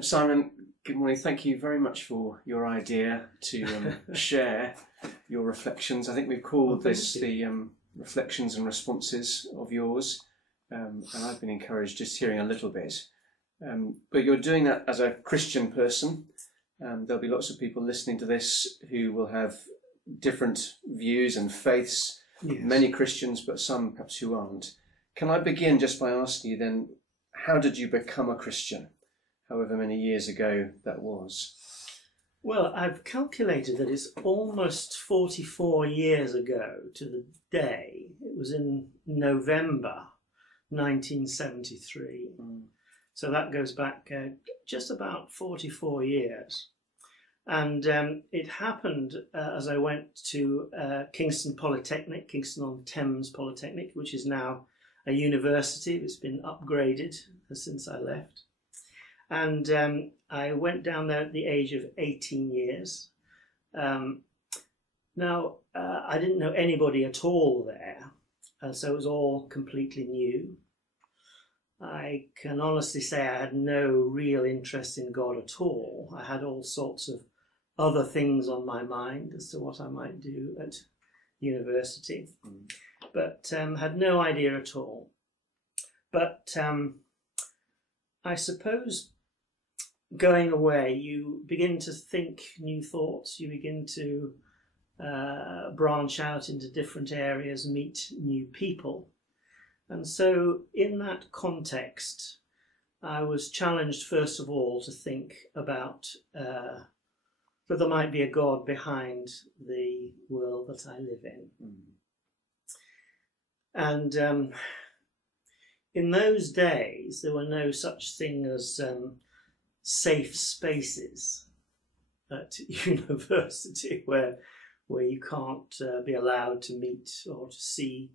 Simon, good morning. Thank you very much for your idea to share your reflections. I think we've called this the reflections and responses of yours, and I've been encouraged just hearing a little bit. But you're doing that as a Christian person. There'll be lots of people listening to this who will have different views and faiths, yes. Many Christians, but some perhaps who aren't. Can I begin just by asking you then, how did you become a Christian? However many years ago that was. Well, I've calculated that it's almost 44 years ago to the day. It was in November 1973. So that goes back just about 44 years. And it happened as I went to Kingston Polytechnic, Kingston-on-Thames Polytechnic, which is now a university. It's been upgraded since I left. And I went down there at the age of 18 years. Now, I didn't know anybody at all there, so it was all completely new. I can honestly say I had no real interest in God at all. I had all sorts of other things on my mind as to what I might do at university, but had no idea at all. But I suppose going away, you begin to think new thoughts, you begin to branch out into different areas, meet new people. And so in that context, I was challenged first of all to think about that there might be a God behind the world that I live in. And in those days, there were no such thing as safe spaces at university where you can't be allowed to meet or to see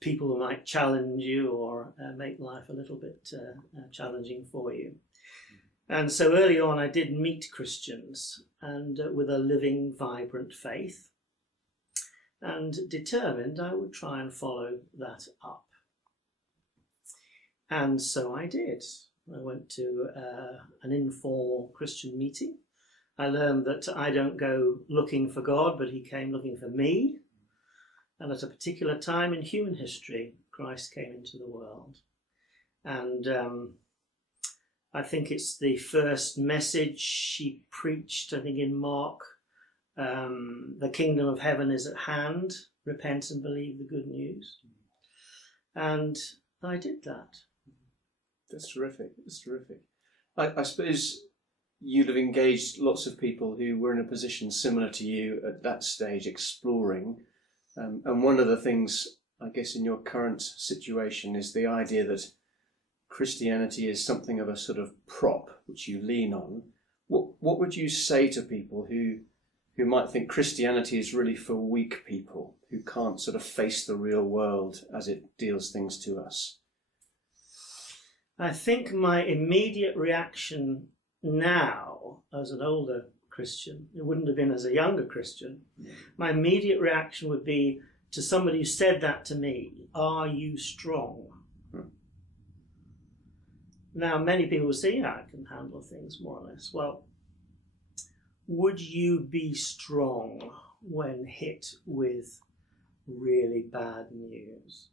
people who might challenge you or make life a little bit challenging for you. And so early on I did meet Christians and with a living, vibrant faith, and determined I would try and follow that up. And so I did. I went to an informal Christian meeting. I learned that I don't go looking for God, but he came looking for me. And at a particular time in human history, Christ came into the world. And I think it's the first message he preached, I think in Mark, the kingdom of heaven is at hand, repent and believe the good news. And I did that. That's terrific. That's terrific. I suppose you'd have engaged lots of people who were in a position similar to you at that stage, exploring. And one of the things, I guess, in your current situation is the idea that Christianity is something of a sort of prop which you lean on. What would you say to people who might think Christianity is really for weak people, who can't sort of face the real world as it deals things to us? I think my immediate reaction now, as an older Christian, it wouldn't have been as a younger Christian, my immediate reaction would be to somebody who said that to me, are you strong? Now, many people will say, yeah, I can handle things more or less. Well, would you be strong when hit with really bad news?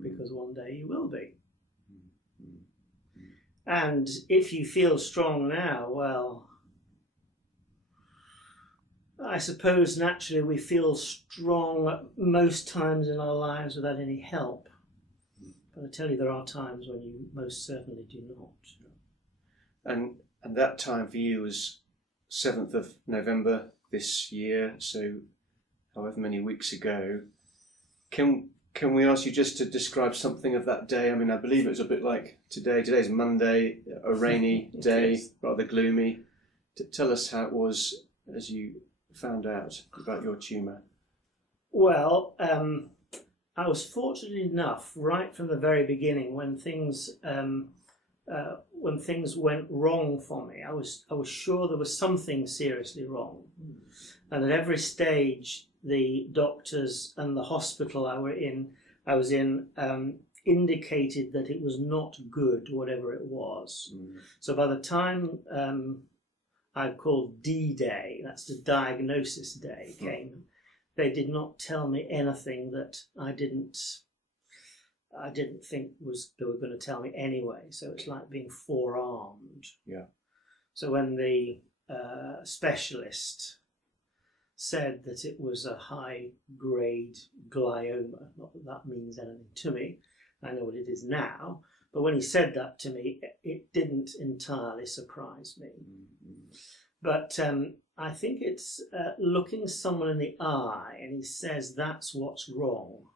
Because one day you will be. And if you feel strong now, well, I suppose naturally we feel strong most times in our lives without any help. But I tell you, there are times when you most certainly do not. And that time for you was 7th of November this year, so however many weeks ago. Can we ask you just to describe something of that day? I mean, I believe it was a bit like today. Today's Monday, a rainy day, yes. Rather gloomy. Tell us how it was as you found out about your tumour. Well, I was fortunate enough right from the very beginning when things went wrong for me. I was sure there was something seriously wrong, and at every stage, the doctors and the hospital I was in indicated that it was not good, whatever it was. So by the time I called D-Day, that's the diagnosis day, came, they did not tell me anything that I didn't think they were going to tell me anyway. So it's like being forearmed. Yeah. So when the specialist said that it was a high-grade glioma, not that that means anything to me, I know what it is now, but when he said that to me, it didn't entirely surprise me. But I think it's looking someone in the eye, and he says that's what's wrong.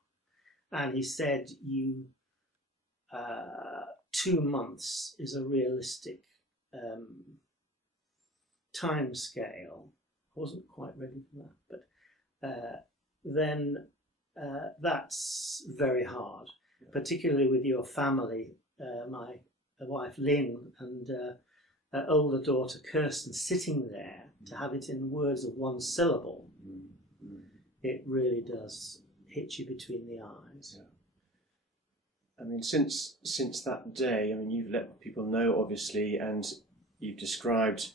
And he said 2 months is a realistic time scale. I wasn't quite ready for that, but then that's very hard, particularly with your family. My wife Lynn and older daughter Kirsten sitting there to have it in words of one syllable. It really does hit you between the eyes. Yeah. I mean, since that day, I mean, you've let people know, obviously, and you've described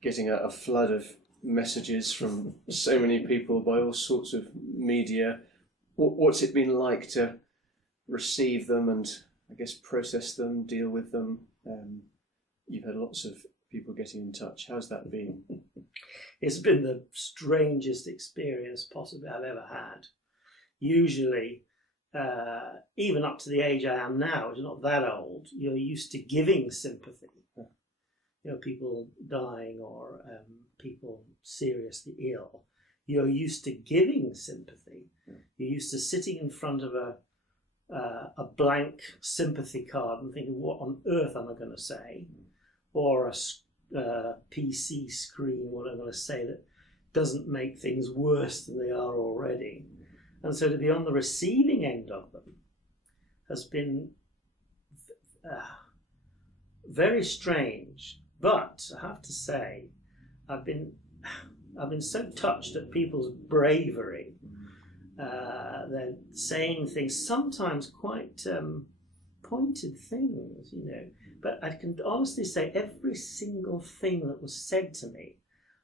getting a flood of messages from so many people by all sorts of media. What's it been like to receive them and, I guess, process them, deal with them? You've had lots of people getting in touch. How's that been? It's been the strangest experience possibly I've ever had. Usually, even up to the age I am now, which is not that old, you're used to giving sympathy. You know, people dying or people seriously ill. You're used to giving sympathy. You're used to sitting in front of a blank sympathy card and thinking, what on earth am I going to say? Or a PC screen, what I'm going to say that doesn't make things worse than they are already. And so to be on the receiving end of them has been very strange. But I have to say, I've been so touched at people's bravery. They're saying things, sometimes quite pointed things, you know. But I can honestly say every single thing that was said to me,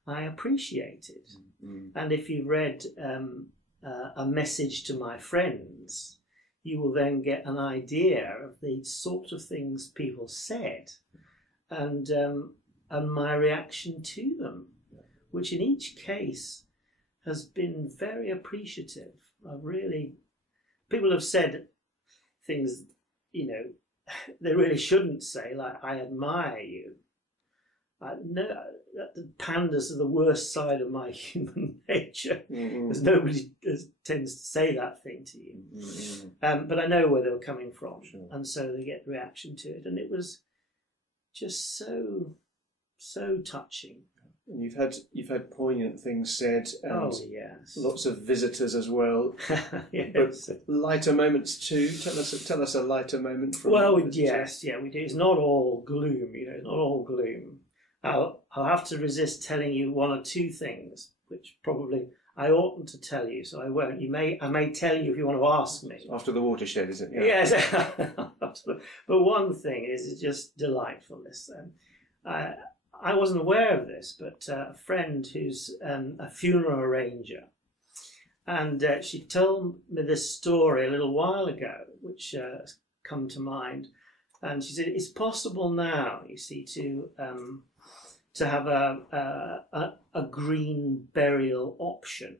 I appreciated. And if you read a message to my friends, you will then get an idea of the sort of things people said. And my reaction to them, which in each case has been very appreciative. People have said things, you know, they really shouldn't say, like, I admire you. No, the pandas are the worst side of my human nature, because nobody tends to say that thing to you. But I know where they were coming from, and so they get reaction to it, and it was just so touching. And you've had poignant things said, and yes, lots of visitors as well. Yes. But lighter moments too. Tell us a lighter moment from. Well, yes, yeah, we do. It's not all gloom, you know. It's not all gloom. I'll have to resist telling you one or two things, which probably I oughtn't to tell you, so I won't. I may tell you if you want to ask me. After the watershed, is it? Yeah. Yes. But one thing is just delightfulness. I wasn't aware of this, but a friend who's a funeral arranger, and she told me this story a little while ago, which has come to mind. And she said, it's possible now, you see, to have a green burial option.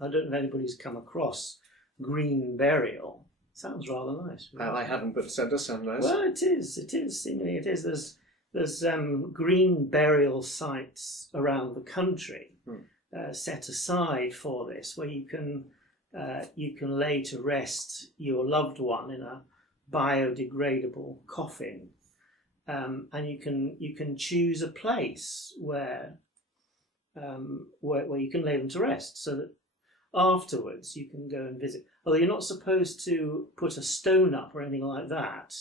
I don't know if anybody's come across green burial. Sounds rather nice. I haven't, but that does sound nice. Well, it is. Seemingly it is. There's green burial sites around the country set aside for this, where you can lay to rest your loved one in a biodegradable coffin, and you can choose a place where you can lay them to rest, so that afterwards you can go and visit. Although you're not supposed to put a stone up or anything like that,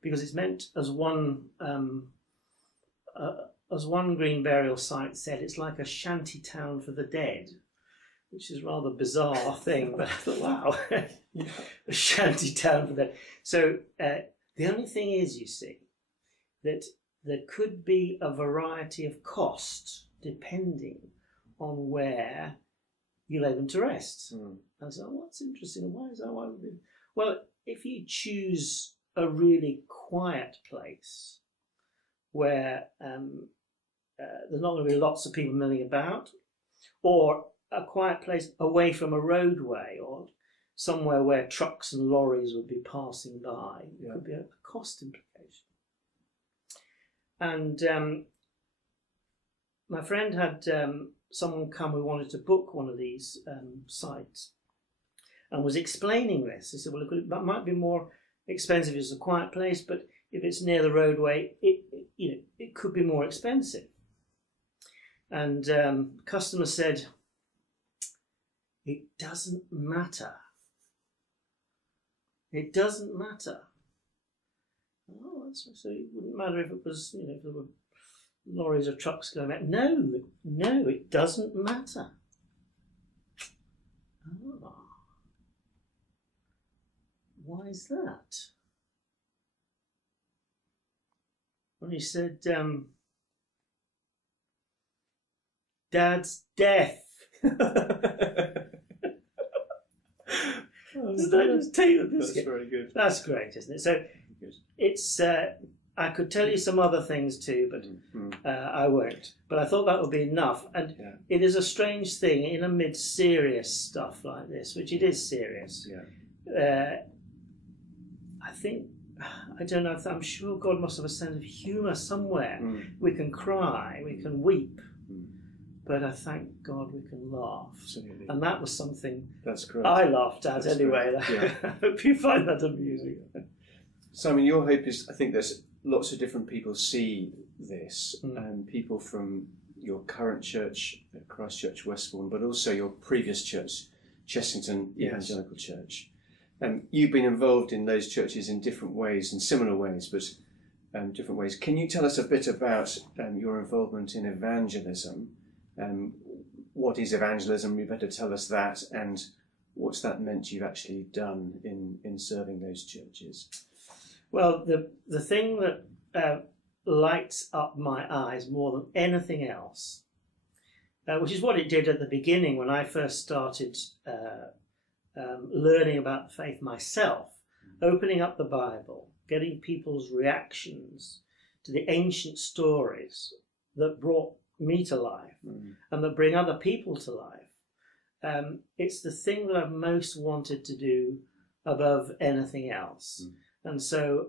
because it's meant, as one green burial site said, it's like a shanty town for the dead, which is a rather bizarre thing. But I thought, wow, a shanty town for that. So the only thing is, you see, that there could be a variety of costs depending on where you lay them to rest. And so, what's interesting? Why is that? Why would it? Well, if you choose a really quiet place where there's not going to be lots of people milling about, or a quiet place away from a roadway, or somewhere where trucks and lorries would be passing by, it could be a cost implication. And my friend had someone come who wanted to book one of these sites, and was explaining this. He said, well, that might be more expensive if it's a quiet place, but if it's near the roadway, it could be more expensive. And the customer said, it doesn't matter. It doesn't matter. Oh, so it wouldn't matter if it was, if there were lorries or trucks going out. No, it doesn't matter. Oh. Why is that? Well, he said, Dad's death. Did I just take the biscuit? That's very good. That's great, isn't it? So it's. I could tell you some other things too, but I won't. But I thought that would be enough. And it is a strange thing in amid serious stuff like this, which it is serious. I think, I don't know, I'm sure God must have a sense of humour somewhere. We can cry, we can weep, but I thank God we can laugh. Absolutely. And that was something that's great. I laughed at anyway. Yeah. I hope you find that amusing. Simon, your hope is, I think there's lots of different people see this, and people from your current church, Christchurch Westbourne, but also your previous church, Chessington Evangelical Church. You've been involved in those churches in different ways, in similar ways, but different ways. Can you tell us a bit about your involvement in evangelism? What is evangelism? You better tell us that, and what's that meant you've actually done in serving those churches? Well, the thing that lights up my eyes more than anything else, which is what it did at the beginning when I first started learning about the faith myself, opening up the Bible, getting people's reactions to the ancient stories that brought me to life and that bring other people to life. It's the thing that I've most wanted to do above anything else. And so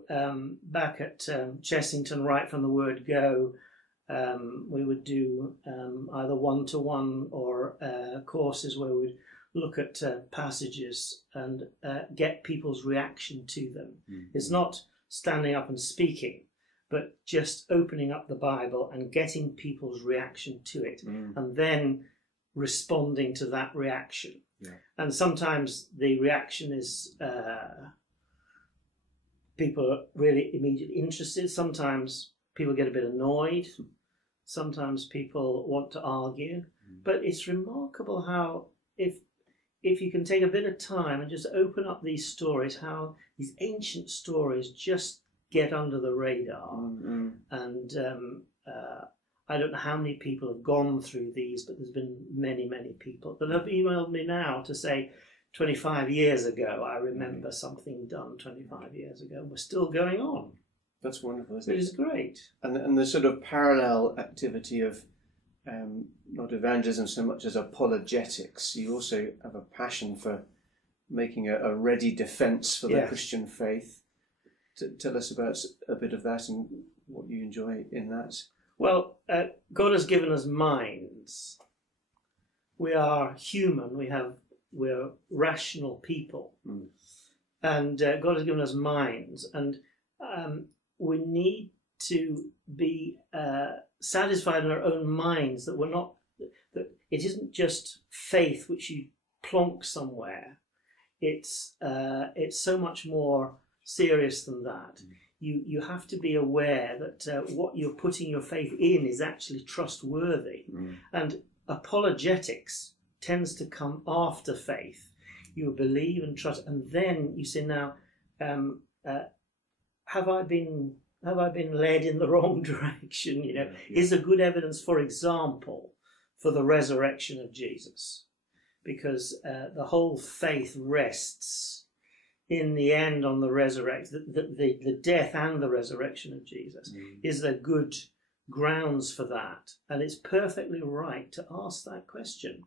back at Chessington, right from the word go, we would do either one-to-one or courses where we'd look at passages and get people's reaction to them. It's not standing up and speaking, but just opening up the Bible and getting people's reaction to it, and then responding to that reaction. And sometimes the reaction is people are really immediately interested. Sometimes people get a bit annoyed. Sometimes people want to argue. But it's remarkable how if you can take a bit of time and just open up these stories, how these ancient stories just get under the radar. And I don't know how many people have gone through these, but there's been many, many people that have emailed me now to say, 25 years ago, I remember something done 25 years ago. We're still going on. That's wonderful, isn't it? It is great. And the sort of parallel activity of not evangelism so much as apologetics. You also have a passion for making a ready defence for the Christian faith. Tell us about a bit of that and what you enjoy in that. Well, God has given us minds. We are human. We're rational people, and God has given us minds, and we need to be satisfied in our own minds that that it isn't just faith which you plonk somewhere. It's so much more serious than that. You have to be aware that what you're putting your faith in is actually trustworthy, and apologetics tends to come after faith. You believe and trust, and then you say, now, have I been led in the wrong direction? You know, is there good evidence, for example, for the resurrection of Jesus? Because the whole faith rests in the end on the resurrection, the death and the resurrection of Jesus. Is there good grounds for that? And it's perfectly right to ask that question.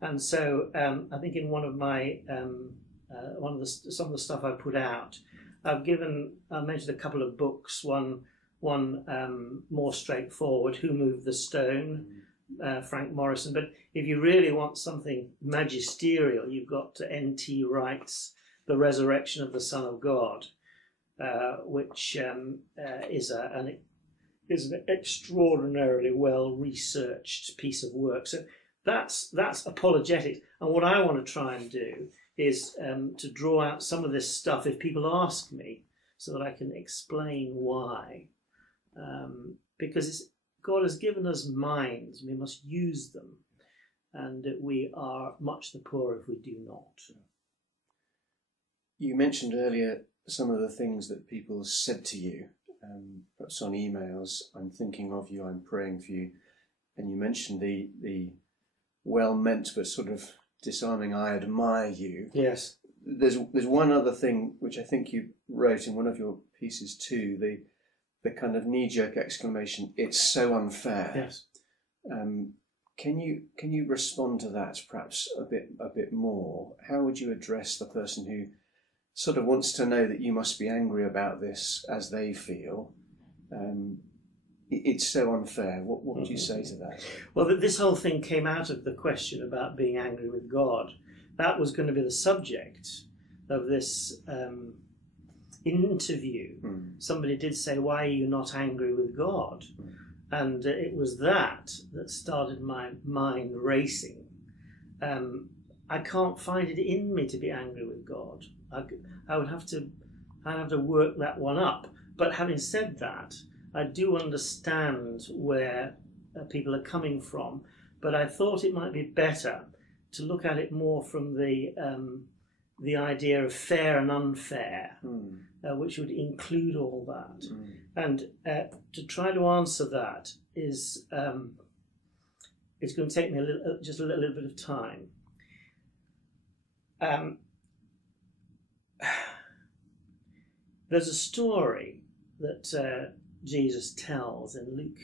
And so I think in one of my some of the stuff I put out, I mentioned a couple of books. One more straightforward, Who Moved the Stone, Frank Morrison. But if you really want something magisterial, you've got N.T. Wright's The Resurrection of the Son of God, which is an extraordinarily well-researched piece of work. So that's apologetics. And what I want to try and do is to draw out some of this stuff if people ask me, so that I can explain why. Because God has given us minds, we must use them, and we are much the poorer if we do not. You mentioned earlier some of the things that people said to you, perhaps on emails. I'm thinking of you, I'm praying for you, and you mentioned the well-meant but sort of disarming, I admire you. Yes. There's one other thing which I think you wrote in one of your pieces too, the kind of knee-jerk exclamation, it's so unfair. Yes. Can you respond to that perhaps a bit more? How would you address the person who sort of wants to know that you must be angry about this as they feel? It's so unfair. What would you say to that? Well, this whole thing came out of the question about being angry with God. That was going to be the subject of this interview. Somebody did say, why are you not angry with God? And it was that started my mind racing. I can't find it in me to be angry with God. I'd have to work that one up. But having said that, I do understand where people are coming from, but I thought it might be better to look at it more from the idea of fair and unfair, which would include all that. And to try to answer that is it's going to take me just a little bit of time. There's a story that Jesus tells in Luke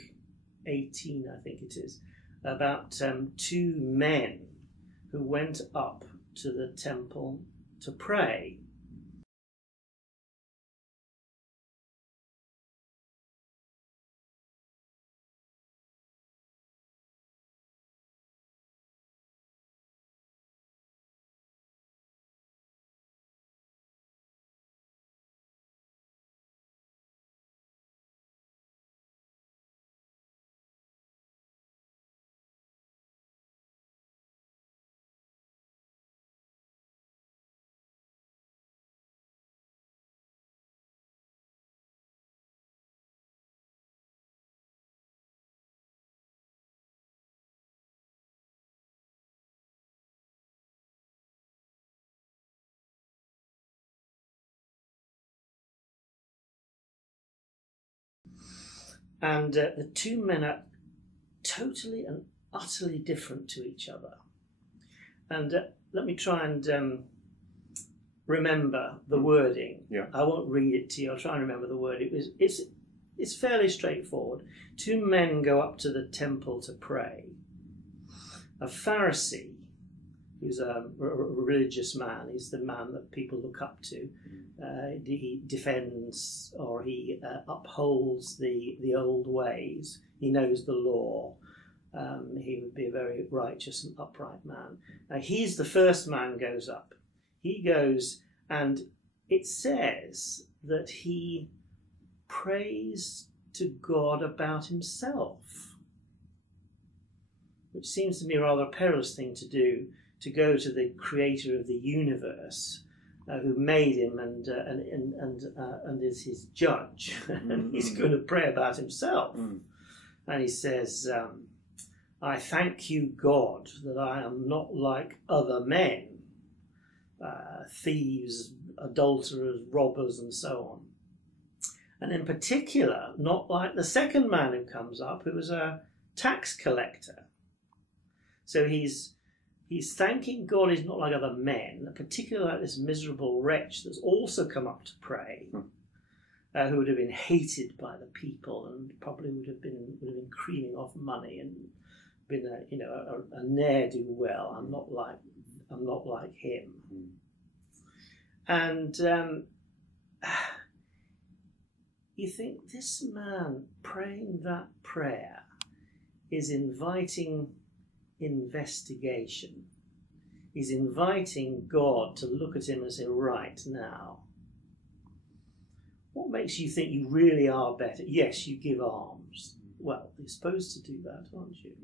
18, I think it is, about two men who went up to the temple to pray. And the two men are totally and utterly different to each other. And let me try and remember the wording. Yeah. I won't read it to you. I'll try and remember the word. It's fairly straightforward. Two men go up to the temple to pray. A Pharisee, who's a religious man, he's the man that people look up to. He defends or he upholds the old ways. He knows the law. He would be a very righteous and upright man. He's the first man goes up. He goes, and it says that he prays to God about himself, which seems to me a rather perilous thing to do, to go to the creator of the universe, who made him and is his judge, and he's going to pray about himself. And he says, I thank you, God, that I am not like other men, thieves, adulterers, robbers, and so on. And in particular, not like the second man who comes up, who was a tax collector. So he's thanking God he's not like other men, particularly like this miserable wretch that's also come up to pray, who would have been hated by the people and probably would have been creaming off money and been a ne'er-do-well. I'm not like him. And you think this man praying that prayer is inviting investigation. He's inviting God to look at him and say, right now, what makes you think you really are better? Yes, you give alms. Well, you're supposed to do that, aren't you?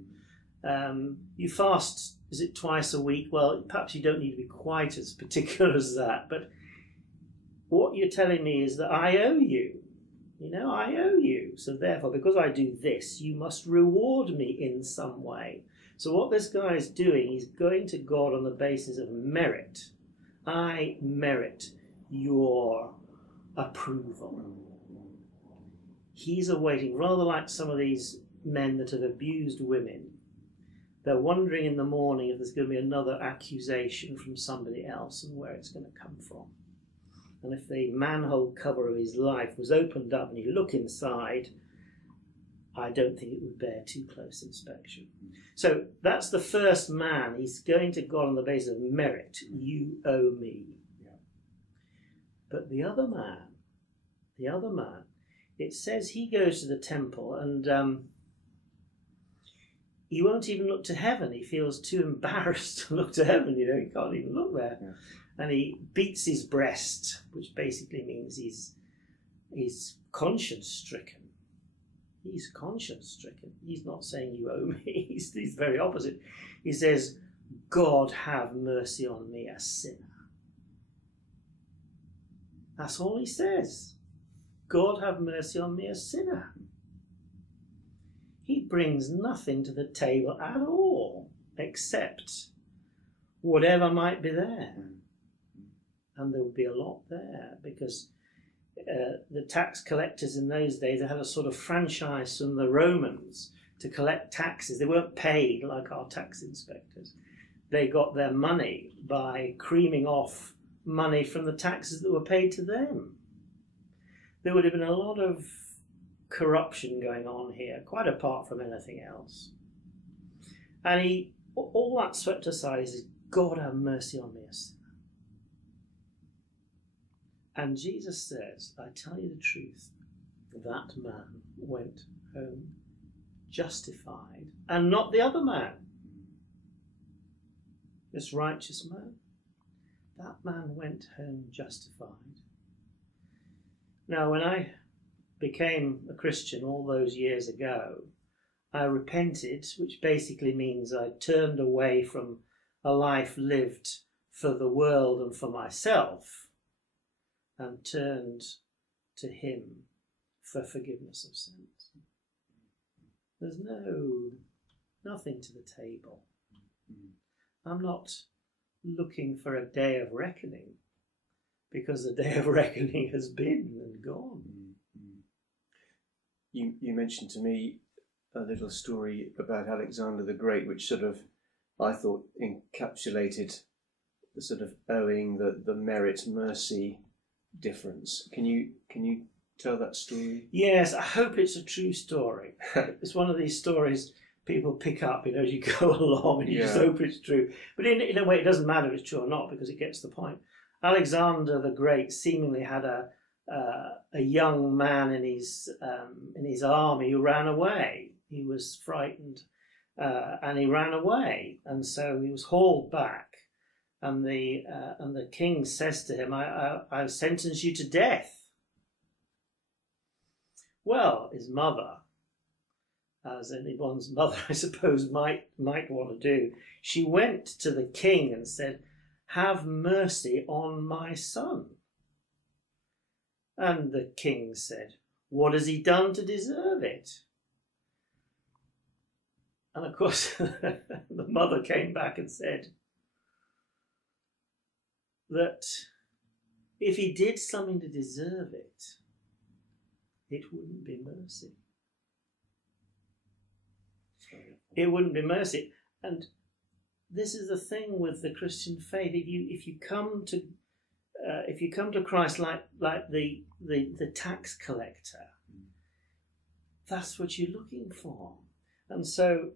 You fast, is it twice a week? Well, perhaps you don't need to be quite as particular as that, but what you're telling me is that I owe you. I owe you. So therefore, because I do this, you must reward me in some way. So what this guy is doing, he's going to God on the basis of merit. I merit your approval. He's awaiting, rather like some of these men that have abused women. They're wondering in the morning if there's going to be another accusation from somebody else and where it's going to come from. And if the manhole cover of his life was opened up and you look inside, I don't think it would bear too close inspection. So that's the first man. He's going to God on the basis of merit. You owe me. Yeah. But the other man, it says he goes to the temple and he won't even look to heaven. He feels too embarrassed to look to heaven. He can't even look there. Yeah. And he beats his breast, which basically means he's conscience-stricken. He's conscience-stricken. He's not saying you owe me. He's the very opposite. He says, God have mercy on me, a sinner. That's all he says. God have mercy on me, a sinner. He brings nothing to the table at all, except whatever might be there. And there would be a lot there, because the tax collectors in those days, they had a sort of franchise from the Romans to collect taxes. They weren't paid like our tax inspectors. They got their money by creaming off money from the taxes that were paid to them. There would have been a lot of corruption going on here, quite apart from anything else. And all that swept aside, he says, God have mercy on me, a sinner. And Jesus says, I tell you the truth, that man went home justified, and not the other man. This righteous man, that man went home justified. Now, when I became a Christian all those years ago, I repented, which basically means I turned away from a life lived for the world and for myself, and turned to him for forgiveness of sins. There's nothing to the table. I'm not looking for a day of reckoning, because the day of reckoning has been and gone. You mentioned to me a little story about Alexander the Great, which sort of, I thought, encapsulated the sort of owing, the merit, mercy difference. Can you tell that story? Yes, I hope it's a true story. It's one of these stories people pick up, as you go along, and you just hope it's true. But in a way, it doesn't matter if it's true or not, because it gets the point. Alexander the Great seemingly had a young man in his army who ran away. He was frightened, and he ran away, and so he was hauled back. And the king says to him, "I've sentenced you to death." Well, his mother, as anyone's mother, I suppose, might want to do, she went to the king and said, "Have mercy on my son." And the king said, "What has he done to deserve it?" And of course, the mother came back and said, that if he did something to deserve it, it wouldn't be mercy. It wouldn't be mercy. And this is the thing with the Christian faith. If you come to Christ like the tax collector, that's what you're looking for. And so,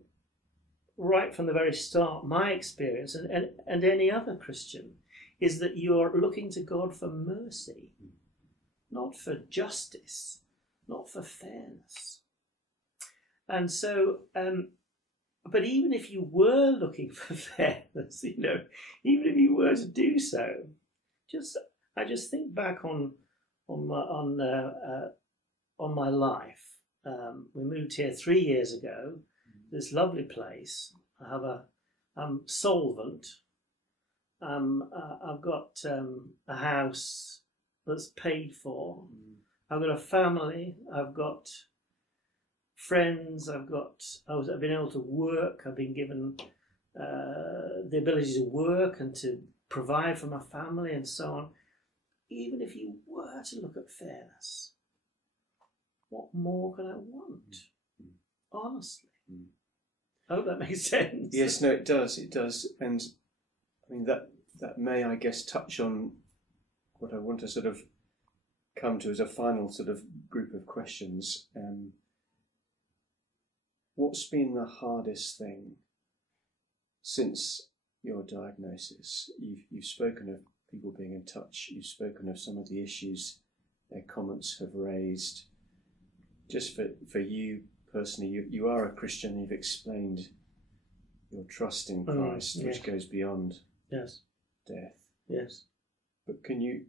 right from the very start, my experience and any other Christian is that you're looking to God for mercy, not for justice, not for fairness. And so, but even if you were looking for fairness, even if you were to do so, I just think back on my life. We moved here 3 years ago. This lovely place. I'm solvent. I've got a house that's paid for. I've got a family. I've got friends. I've been able to work. I've been given the ability to work and to provide for my family and so on. Even if you were to look at fairness, what more could I want? Honestly. I hope that makes sense. Yes, no, it does. It does. And I mean, that may, I guess, touch on what I want to sort of come to as a final sort of group of questions. What's been the hardest thing since your diagnosis? You've spoken of people being in touch. You've spoken of some of the issues their comments have raised. Just for you personally, you are a Christian. You've explained your trust in Christ, which goes beyond death. Yes. But can you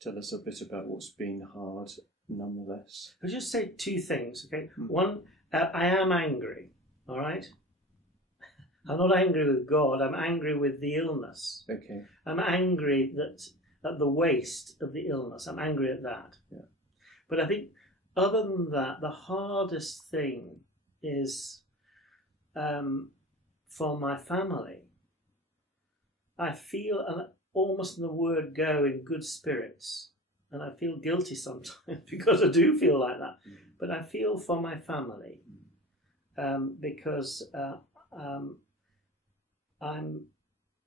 tell us a bit about what's been hard, nonetheless? I'll just say two things. Okay. One, I am angry. All right. I'm not angry with God. I'm angry with the illness. Okay. I'm angry at the waste of the illness. I'm angry at that. Yeah. But I think, other than that, the hardest thing is for my family. I feel, almost in the word go, in good spirits. And I feel guilty sometimes because I do feel like that. But I feel for my family because I'm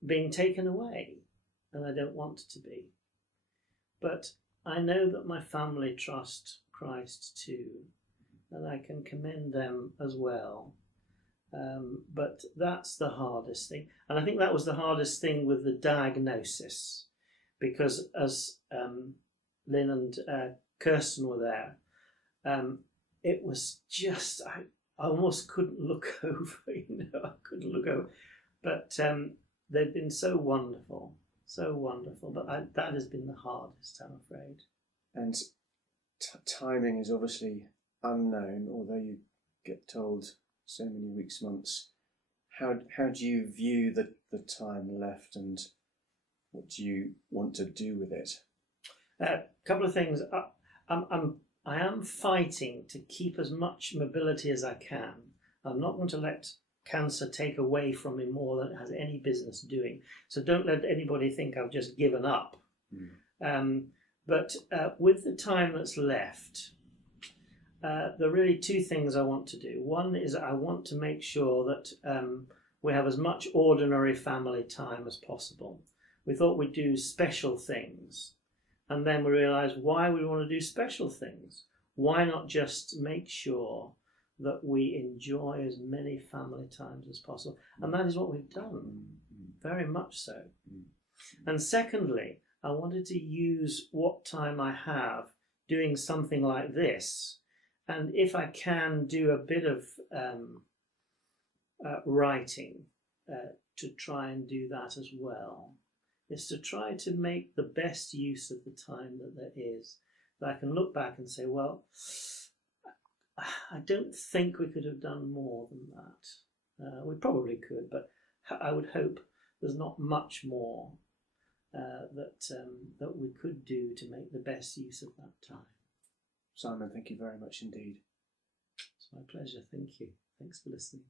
being taken away and I don't want to be. But I know that my family trust Christ too, and I can commend them as well. But that's the hardest thing. And I think that was the hardest thing with the diagnosis, because as Lynn and Kirsten were there, it was just, I almost couldn't look over, I couldn't look over. But they've been so wonderful. But that has been the hardest, I'm afraid. And timing is obviously unknown, although you get told so many weeks, months. How do you view the time left, and what do you want to do with it? A couple of things. I am fighting to keep as much mobility as I can. I'm not going to let cancer take away from me more than it has any business doing. So don't let anybody think I've just given up. But with the time that's left, there are really two things I want to do. One is I want to make sure that we have as much ordinary family time as possible. We thought we'd do special things, and then we realised why we want to do special things. Why not just make sure that we enjoy as many family times as possible? And that is what we've done, very much so. And secondly, I wanted to use what time I have doing something like this, and if I can do a bit of writing to try and do that as well, is to try to make the best use of the time that there is, that I can look back and say, well, I don't think we could have done more than that. We probably could, but I would hope there's not much more that we could do to make the best use of that time. Simon, thank you very much indeed. It's my pleasure. Thank you. Thanks for listening.